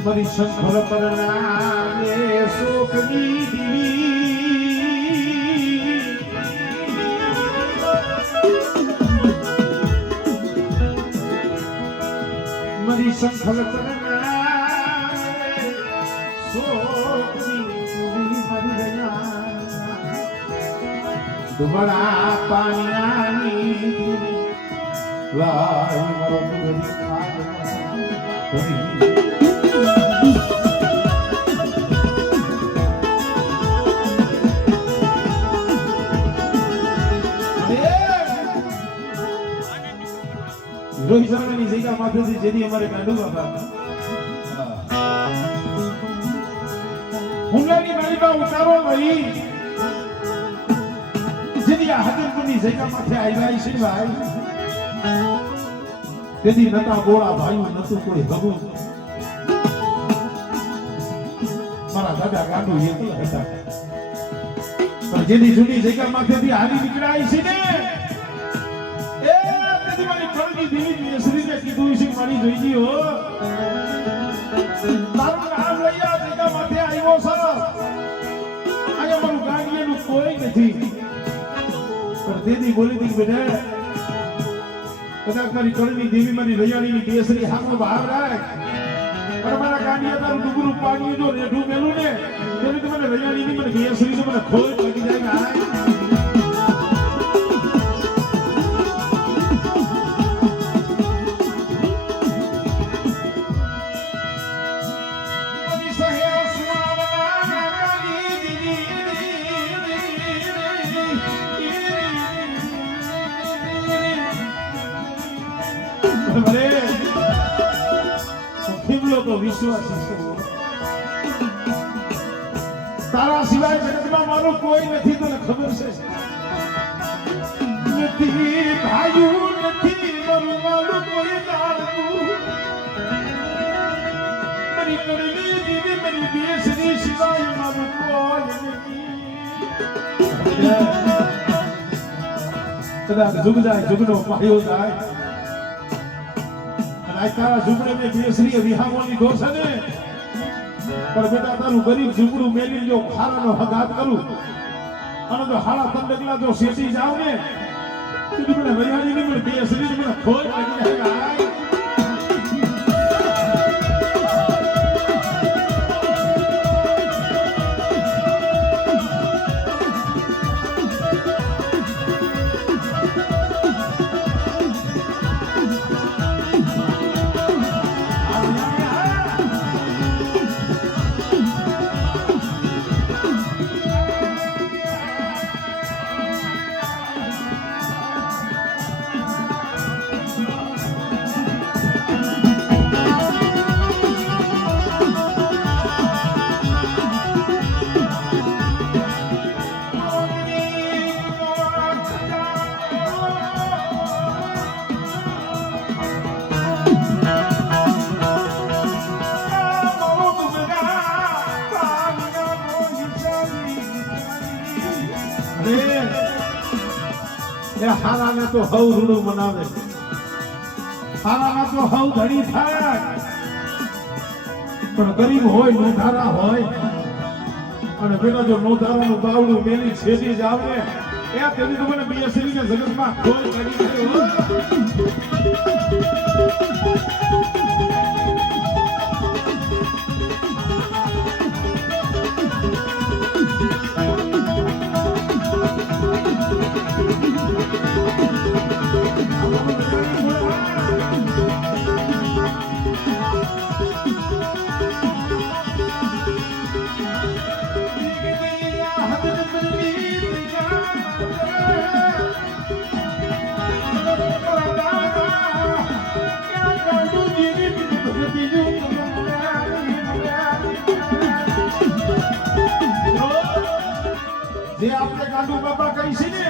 મારી શંખર પર નામે શોકની દીવી મારી શંખર પર નામે શોકની દીવી મારી દયા દુબળા પાણીની લાઈ મારો ગરી ખાવા રોહિત શર્માની જગ્યા માથેથી જેની અમારે ગાંડુ બાબા હુમલાની માળીમાં ઉતારો વહી જેની આ હદનપુરની જગ્યા માથે આવ્યા છે ભાઈ તેથી નતા ગોળા ભાઈ નતું કોઈ ભગું મારા દાદા ગાંડુ એકલા હતા પણ જેની જૂની જગ્યા માથેથી હારી નીકળાય છે ને કીધું છે મારી જોઈજી હો તારું નામ લઈ આ જગ્યા માથે આવ્યો છે અહીંયા મારું ગાડીનું કોઈ નથી પણ દીદી બોલી હતી બેટા કદાચ મારી કળની દેવી મારી રૈયાણીની કેસરી હાથમાં બહાર રાખ અને મારા ગાડીયા તારું ડુગરું પાડ્યું જો રેઢું મેલું ને તેની તો મને રૈયાણીની મને કેસરી તો મને ખોજ લાગી જાય ને તો વિશ્વાસ તારા સિવાય જગતમાં મારું કોઈ નથી તને ખબર છે નથી ભાયું નથી મારું મારું કોઈ જાણતું મારી કડવી દીદી મારી દેશની સિવાય મારું કોઈ નથી કદાચ જુગ જાય જુગનો પાયો જાય તારા ઝૂંપડે મેં કેસરી વિહામોની દોષ ને પણ બેટા તારું ગરીબ ઝૂંપડું મેલી જો ખારાનો હગાત કરું અને જો હાડા તંડકલા જો શેટી જાવ ને તું મને વૈયાની મને કેસરી મને ખોજ લાગી જાય હારાને તો હવ રૂડું મનાવે હારાના તો હવ ધડી થાય પણ ગરીબ હોય નોધારા હોય અને પેલા જો નોધારાનું બાવડું મેલી છેડી જ આવે એ તેની તો મને બેસરીને જગતમાં કોઈ કરી ગયો જે આપણે ગાંડુ બાબા કહી છે ને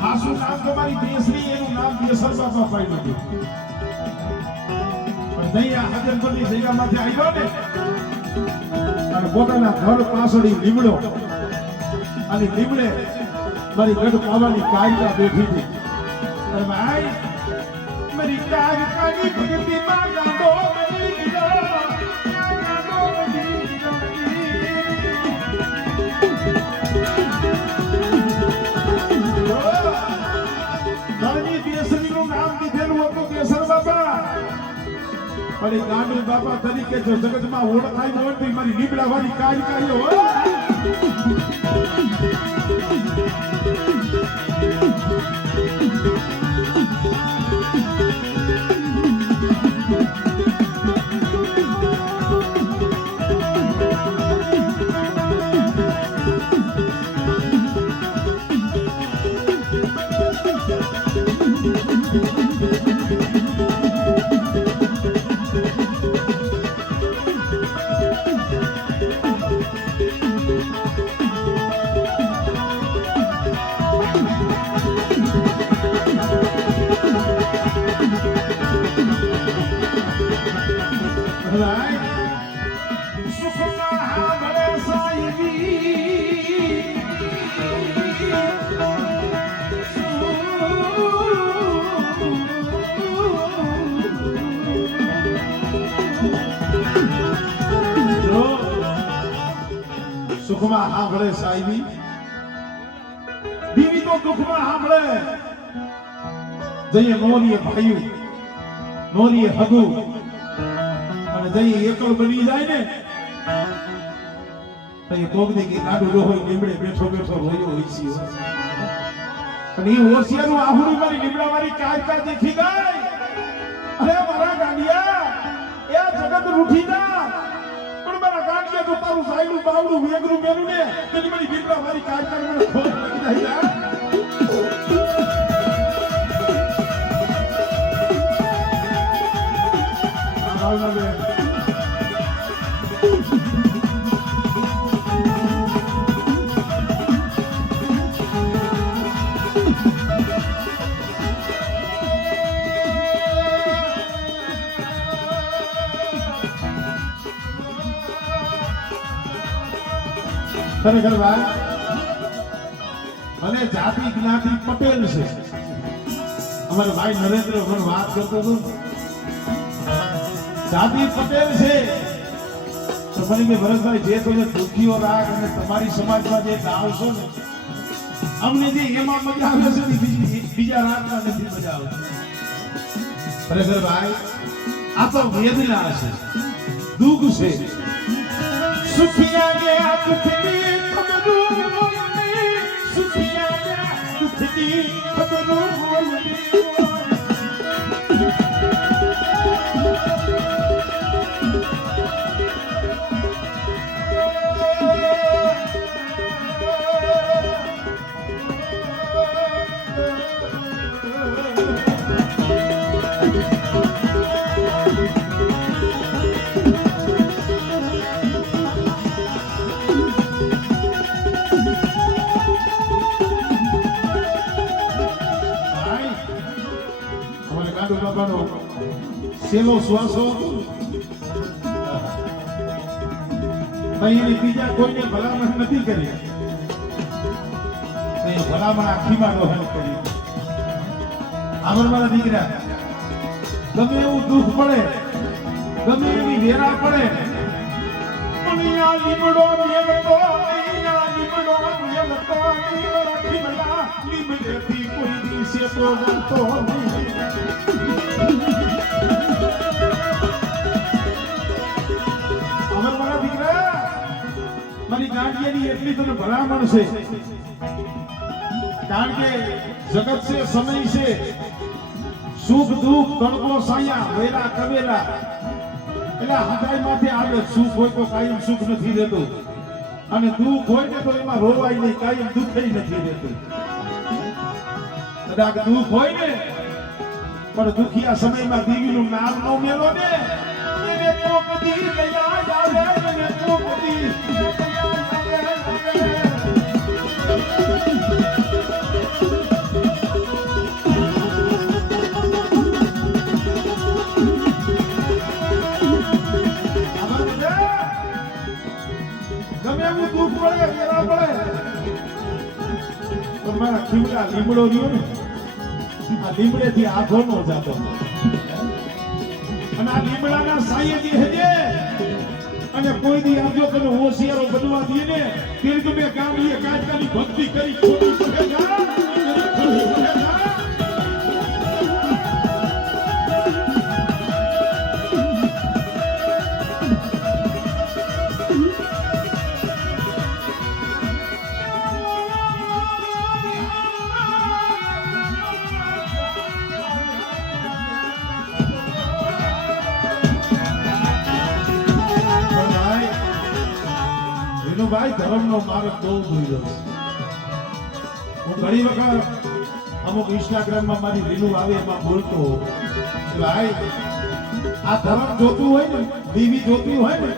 આસુ નામ તમારી દેશની એનું નામ દેસર બાબા પાડ્યું હતું પણ દયા હજનપુરની જગ્યામાંથી આવ્યો ને અને પોતાના ઘર પાછળ લીમડો અને લીમડે મારી ગઢ પાવાની કાયદા બેઠી હતી અને ભાઈ મારી કાયદાની ભક્તિમાં ગાંડો પણ એ ગાંડુ બાપા તરીકે જો જગતમાં ઓળખાય હોય તો મારી લીમડા વાળી કાળીઓ હોય. સુખમાં સાંભળે સાહેબી, બીવી તો દુઃખમાં સાંભળે. જઈએ નોરીએ ભાયું, નોરીએ હગું, અને જઈએ એકલ બની જાય ને તો એ કોગને કે નાડું રોહોય લીમડે બેઠો બેઠો રોયો હોઈસી. અને એ હોશિયારું આહુડી મારી લીમડા મારી કાયકા દેખી ગઈ. અરે મારા ગાંડિયા, એ જગત રૂઠી જા, પણ મારા ગાંડિયા તો તારું સાયલું બાવડું વેગરું મેલું ને તેની મારી લીમડા મારી કાયકા મને ખોટ લગી જાય. ખરેખર વાત અને જાતિ જ્ઞાતિ પટેલ છે. અમારા ભાઈ નરેન્દ્ર મને વાત કરતો હતો, જાતિ પટેલ છે. તો મને કે ભરતભાઈ, જે તમે દુખીઓ રાગ અને તમારી સમાજમાં જે ગાવ છો ને, અમને જે એમાં મજા આવે છે ને બીજા રાગમાં નથી મજા આવતી. ખરેખર ભાઈ, આ તો વેદના છે, દુઃખ છે. સુખિયા ગયા દુઃખની ખબરું હોય, સુખિયા ગયા દુઃખની ખબરું હોય. બાબાનો સેલો શ્વાસો ભાઈ, બીજા કોઈને ભલામણ નથી કરી, ભલામણ આખીમાં દોહન કરી. આમર મારા દીકરા, ગમે એવું દુઃખ પડે, ગમે એવી વેરા પડે, દુનિયા લીમડો મેલતો, દુનિયા લીમડો મેલતો, લીમડા લીમડેથી કોઈ દિવસે બોલતો નહીં. મારી ગાંડિયાની એટલી તને ભલામણ છે, કારણ કે જગત છે, સમય છે, સુખ દુઃખ તણકો સાયા વેલા કવેલા, એટલે હજાય માથે આવે. સુખ હોય તો કાયમ સુખ નથી રહેતું, અને દુઃખ હોય ને તો એમાં રોવાય નહીં, કાયમ દુઃખ નથી રહેતું. કદાચ દુઃખ હોય ને પણ દુખિયા સમયમાં દેવીનું નામ નો મેલો ને, એને તો કદી દયા આવે, એને તો કદી ગમે એવું દુઃખ પડે, વેરા પડે, પણ મારા ખીમડા લીમડો રહ્યો ને, આ લીમડેથી આખો નો જાતો, અને આ લીમડાના સાયે હજે, અને કોઈ દી આજો તને હોશિયારો બનવા દે ને, તેર તમે ગામડીએ કાચકાની ભક્તિ કરી ખોટી પડેગા, ખોટી પડેગા. કીધું ભાઈ ધર્મનો માર્ગ બહુ દોર્યો છે. હું ઘણી વખત અમુક ઇન્સ્ટાગ્રામમાં મારી રીલું આવે એમાં બોલતો કે ભાઈ આ ધર્મ જોતું હોય ને, દેવી જોતી હોય ને,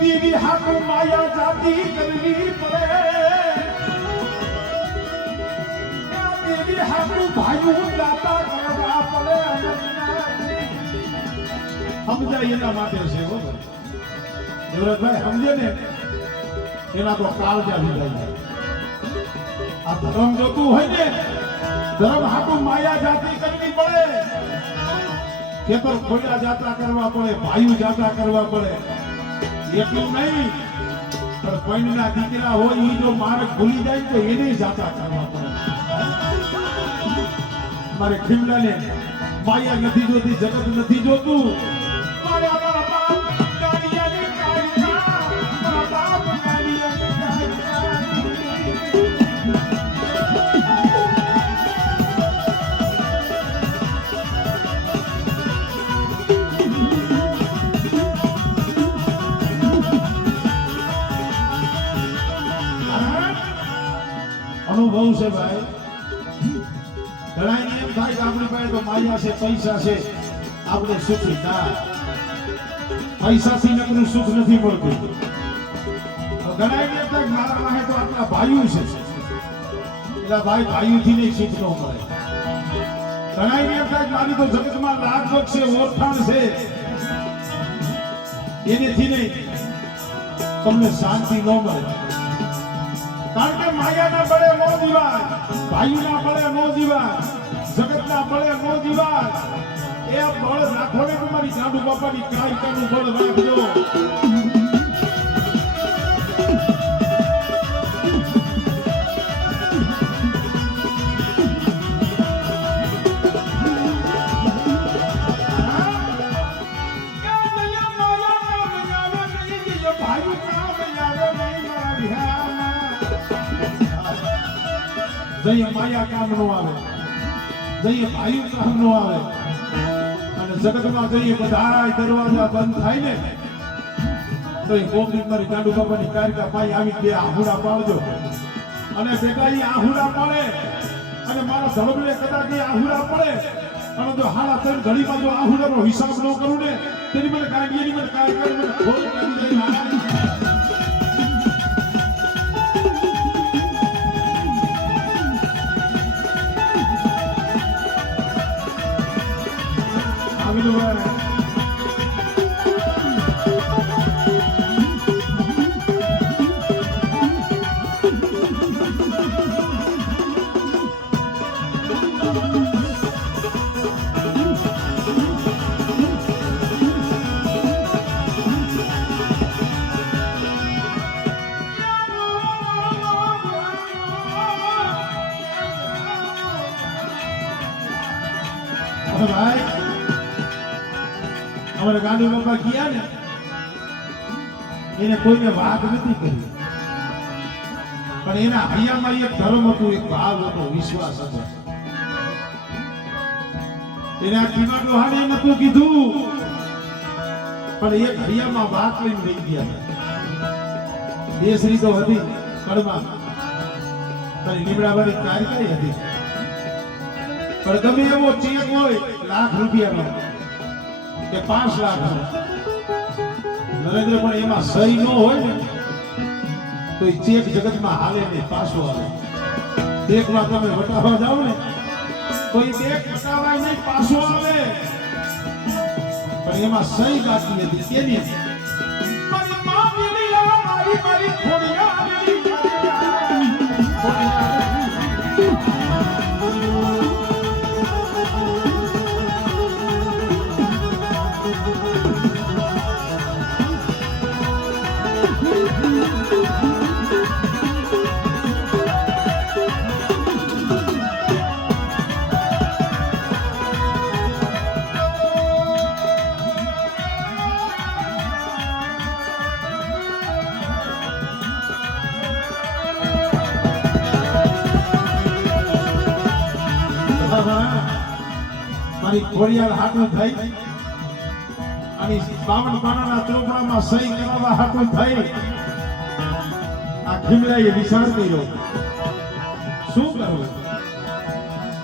દેવી હાકુ માયા જાતિ કરવી પડે, દેવી હાકુ ભાઈઓ દાતા કરવા પડે. સમજાય એના માટે છે હો દેવરાજભાઈ, સમજે ને એના તો કાળજા લીધા જાય. આ ધર્મ જોતું હોય ને, ધર્મ હાકુ માયા જાતિ કરવી પડે, ખેતર ખોડિયા જાત્રા કરવા પડે, ભાઈઓ જાત્રા કરવા પડે. એટલું નહીં પણ કોઈના દીકરા હોય એ જો માર્ગ ભૂલી જાય તો એને જાત્રા કરવા પડે. મારે ખીમડાને માયા નથી જોતી, જગત નથી જોતું. મારા બાપ ગાડિયાની કાળકા, મારા બાપ ગાડિયાની કાળકા. અનુભવ છે ભાઈ. ઘણા એમ થાય કે આપણી પાસે તો માયા છે, પૈસા છે, આપણે સુખી. ના, પૈસાથી નકરું સુખ નથી મળતું. ઘણા એમ થાય કે મારા પાસે તો આટલા ભાઈઓ છે, એટલે ભાઈ ભાઈઓથી નહીં સુખ ન મળે. ઘણા એમ થાય કે મારી તો જગતમાં લાગવગ છે, ઓળખાણ છે, એનેથી નહીં તમને શાંતિ ન મળે. કારણ કે માયાના બળે નો જીવાય, ભાઈઓના બળે નો જીવાય, જગતના બળે નો જીવાય. એ બળ રાખો ને તમારી સાધુ બાપાની કાયકાનું બળ રાખજો. જઈએ માયા કામ નો આવે, જઈએ ભાઈ કામ નો આવે, અને જગતમાં જઈએ બધા દરવાજા બંધ થાય ને તો એ કોકની મારી ગાડુ બાબાની કારકા ભાઈ આવી બે આહુડા પાડજો. અને બેટા એ આહુડા પડે અને મારા ધર્મને કદાચ એ આહુડા પડે અને જો હાલા ત્રણ ઘડીમાં જો આહુડાનો હિસાબ ન કરું ને તેની મને ગાડીની મને કારકા મને ખોલ કરી દઈ. ભાઈ અમારા ગાંધી બાપા ગયા ને એને કોઈને વાત નથી કરી, પણ એના હૈયામાં એક ધર્મ હતું, એક ભાવ હતો, વિશ્વાસ હતો. એને આ કિમા ડોહાને એમ નતું કીધું, પણ એક હૈયામાં વાત લઈને રહી ગયા હતા. દેશરી તો હતી કડમાં, તારી લીમડાવાળી કારકાઈ હતી, પણ ગમે એવો ચેક હોય લાખ રૂપિયાનો કે 5 લાખ, નરેન્દ્ર પણ એમાં સહી ન હોય ને તો એ ચેક જગતમાં હાલે નહીં, પાછો આવે. બેંકમાં તમે વટાવવા જાઓ ને તો એ બેંક વટાવાય નહીં, પાછો આવે. પણ એમાં સહી બાકી હતી તેની મારી મા વીણીલા, મારી ખોડિયા મારી ખોડિયાર હાટું થઈ અને 52 પાનાના ચોપડામાં સહી કરાવવા હાટું થઈ આ ખીમલાએ વિચાર કર્યો શું કરવું,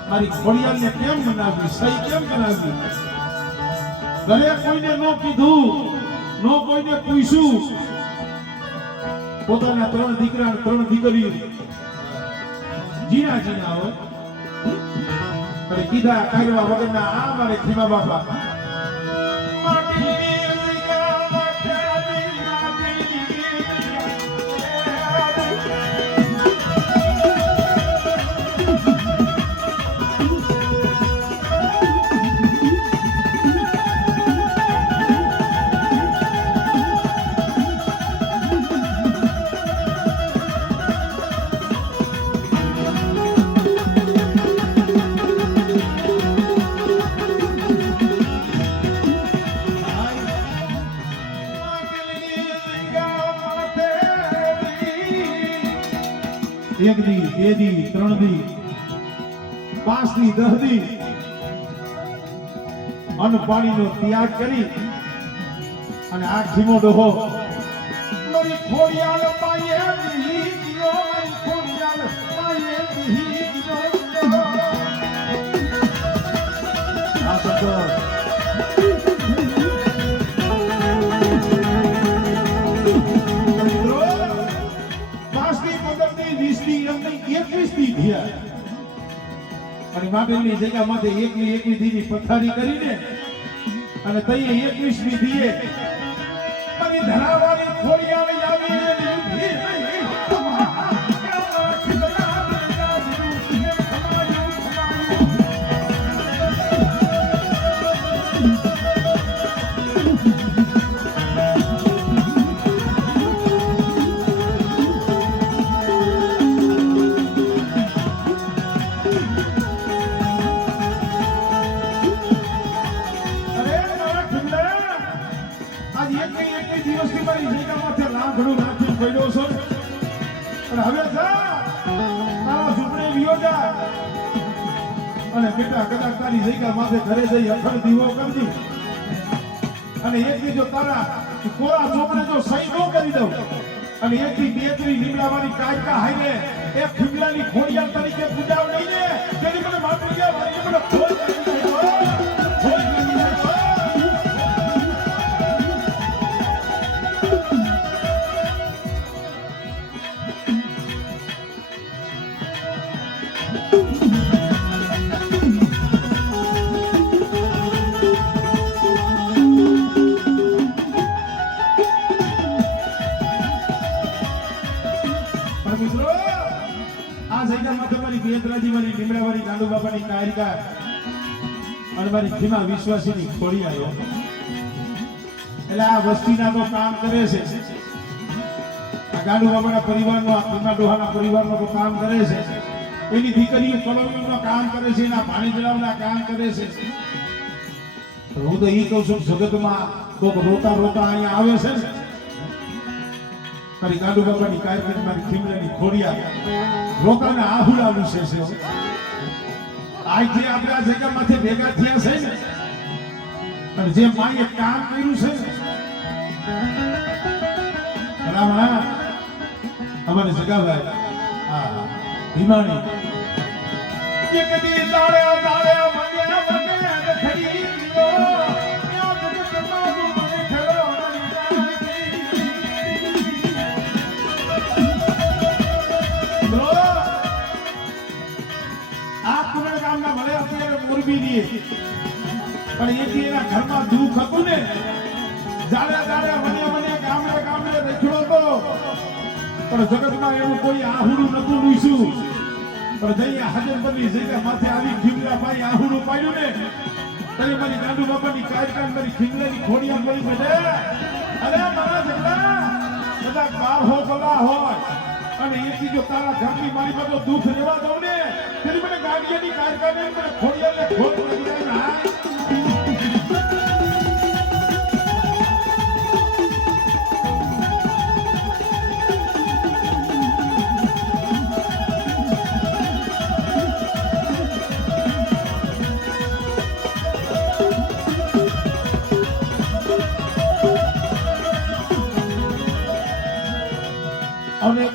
મારી ખોડિયાલને કેમ મનાવવી, સહી કેમ કરાવવી. ઘરે કોઈને ન કીધું, ન કોઈને પૂછ્યું. પોતાના 3 દીકરા અને 3 દીકરીઓ જીના જીના હોય અને કીધા કાઢવા વગરના આ મારે ખીમા બાપા એક દી, 2 દી, 3 દી, 5 દી, 10 દી અન્ન પાણીનો ત્યાગ કરી અને આ ખીમો ડોહો મારી ખોડિયાલ પાયે દી ગયો, મારી ખોડિયાલ પાયે દી ગયો. આ શબ્દ અને માગણીની જગ્યા માથે 21 દીની પથારી કરીને અને તઈએ 21મી દીએ મારી ધરાવાળી ખોડિયાલ આવી દિવસથી મારી જગ્યા માથે લાંઘડું નાખી પડ્યો છો અને હવે તારા ઝૂંપડે વિયો જા અને બેટા કદાચ તારી જગ્યા માથે ઘરે જઈ અખંડ દીવો કરજી અને એક દી જો તારા કોરા ચોપડે જો સહી ન કરી દઉં અને એક દી 2 ત્રી લીમડાવાળી કાયકા હાઈને એક ખીમલાની ખોડિયાલ તરીકે પૂજાવ નહીં ને તેની મને માથું ગયા મારી મને ખોલ કરી દેજો. બેતરાજી મારી લીમડાવાળી ગાંડુ બાપાની કાયકા અને મારી ખીમા વિશ્વાસીની ખોડિયાલો એટલે આ વસ્તીના તો કામ કરે છે. આ ગાંડુ બાપાના પરિવારનો, આ ખીમા ડોહાના પરિવારનો તો કામ કરે છે. એની દીકરીઓ કલોવીનું કામ કરે છે, એના પાણી જલાવના કામ કરે છે. હું તો એ કહું છું જગતમાં કોક રોતા રોતા અહીંયા આવે છે ને મારી ગાંડુ બાપાની કાયકા મારી ખીમલાની ખોડિયા લોકોના આહુડા વિશે છે. આજે આપણે આ જગ્યામાંથી ભેગા થયા છે ને અને જે માએ કામ કર્યું છે બરાબર અમારે જગાભાઈ હા ભીમાણી એક દી તાળે તાળે મને મને ખરી ગયો યાદ જગતમાં મને ખરો મોરબી દીએ પણ એથી એના ઘરમાં દુઃખ હતું ને જાડે જાડે મને ગામડે ગામડે રખડો તો પણ જગતમાં એવું કોઈ આહુડું નતું લૂસ્યું પણ જઈએ હાજરપરની જગ્યા માથે આવી ખીમલા ભાઈ આહુડું પાડ્યું ને ત્યારે મારી ગાંડુ બાપાની કાયકા મારી ખીમલાની ખોડિયા મળી બધે અરે મારા જગડા બધા બાર હો ભલા હોય અને એથી જો તારા ઘરની મારી બધો દુઃખ રહેવા દઉં ને તેની મને ગાડીઓની કારખાને મને ખોડિયાને ખોટ લાગી જાય ના અને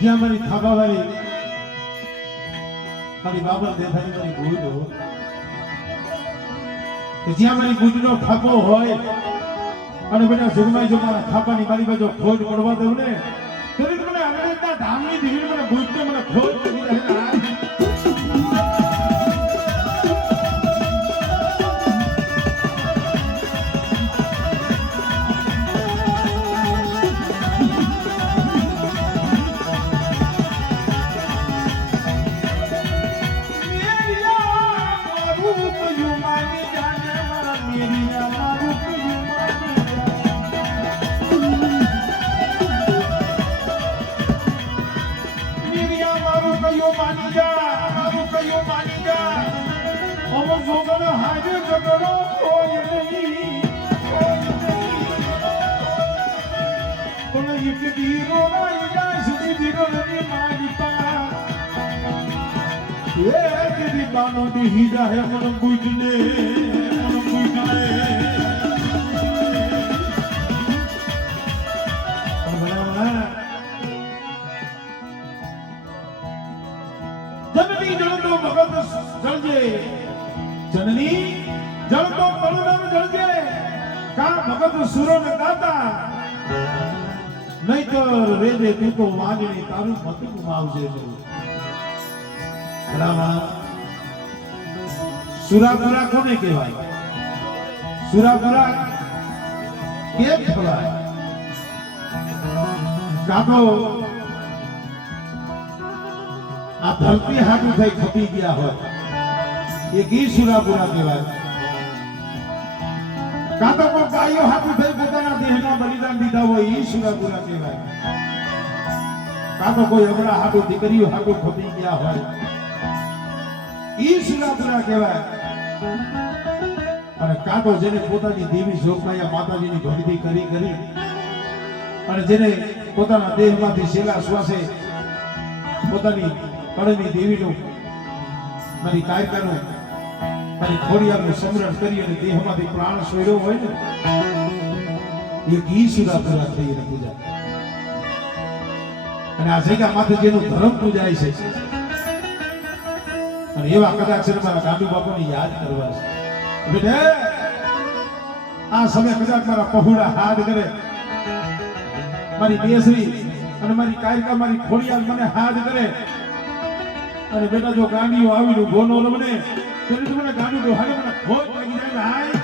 જ્યાં મારી થાબાવાળી મારી બાબર દેખાની મારી ભૂલ કે જ્યાં મારી બુદ્ધનો થાપો હોય અને બધા જગમાઈ જો મારા થાપાની મારી બાજુ ખોજ પડવા દઉં ને ત્યારે મને અંગ્રેજના ધામની ધીરે મને બુદ્ધને મને ખોજ પડી રહે. जननी जल तो बलराम जलजे का भगत सुरो न गाता नहीं तो रे दे तू तो वागणी तारू मत गुमावजे रामा सुरापुरा कोने कहेवाय सुरापुरा केम कहेवाय कातो आ धरती हाटू થઈ ખપી ગયા હોય એ કી સુરાપુરા કહેવાય. કાતો કો ગાયો હાટુ થઈ પોતાના દેહના બલિદાન દીધા હોય એ સુરાપુરા કહેવાય. કાતો કોઈ અબરા હાટુ દીકરીઓ હાટુ ખપી ગયા હોય એ સુરાપુરા કહેવાય. અને કાતો જેને પોતાની દેવી જોગમાયા માતાજીની ભક્તિ કરી અને જેને પોતાના દેહમાંથી છેલ્લા શ્વાસે પોતાની કળની દેવીનું મારી કાયકાનું મારી ખોડિયાનું સમરણ કરી અને દેહમાંથી પ્રાણ છોડ્યો હોય ને એ ઈ સુરા પૂરા થઈ એને પૂજા. અને આ જગ્યા માથે જેનું ધર્મ પૂજાય છે અને એવા કદાચ મારા ગાંડુ બાપુને યાદ કરવા છે. બેટા આ સમય કદાચ મારા પહોળા હાથ કરે મારી બેસરી અને મારી કાયકા મારી ખોડિયાલ મને હાથ કરે અને બેટા જો ગાંડીઓ આવીને ગોનો રમને ત્યારે મને ગાંડું તો હાલે મને ખોટ લાગી જાય હાય.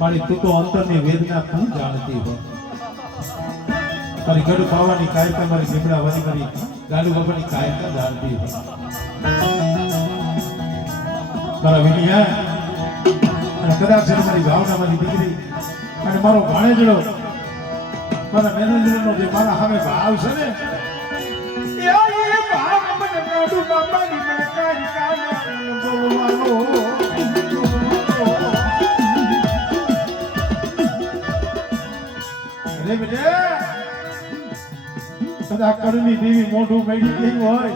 મારી તું તો અંતરની વેદના તું જાણતી હોય. મારી ગળું પાવાની કાયકા મારી લીમડા વળી મારી ગાડું બાબાની કાયકા જાણતી હોય. મારા વિનિયા અને કદાચ મારી ભાવના મારી દીકરી અને મારો ભાણેજડો મારા મેનેજરનો જે મારા સામે ભાવ છે ને એ ભાવ મને ગાડું બાબાની મને કાયકા બોલવાનો. કદાચ કડની દેવી મોઢું મેળી ગઈ હોય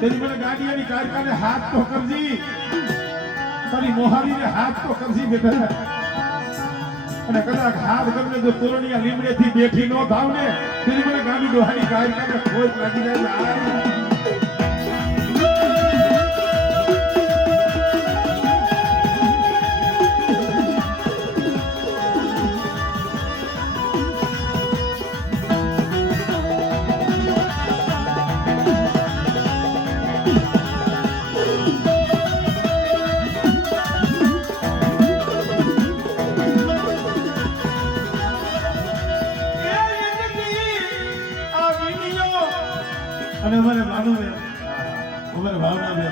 તેની મને ગાડીઓની કારખાને હાથ તો કરજી, તારી મોહારીને હાથ તો કરજી બેટા. અને કદાચ હાથ કરીને જો તોરણિયા લીમડેથી બેઠી નો થાવ ને તેની મને ગાડી ડોહાની કારખાને ખોટ લાગી જાય. અને મને માનું ને અમારે ભાવના બે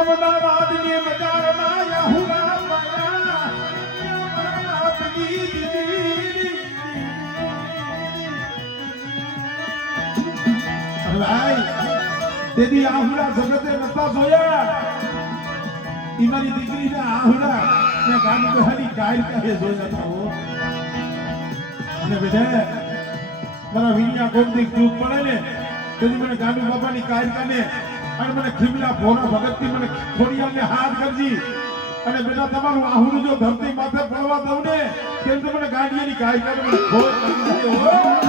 અમદાવાદ ની બજાર માં યાહુરા પાયા આપની દીદી ભાઈ તેદી આહુરા જગતે નતા જોયા ઈ મારી દીકરીને આહુરા ને ગાડી બહારી ગાય કહે જોયા હતા હો. અને બેટા મારા વિનિયા કોમથી ચૂક પડે ને તેની મને ગાંડુ બાબાની કાયકાને અને મને ખીમલા ભોરા ભગતની મને ખોડિયાને હાથ કરજી. અને બેટા તમારું આહુરું જો ધરતી માથે પડવા દઉં ને તેમ તો મને ગાંડિયાની કાયકાને મને ખોટ કરી દે હો.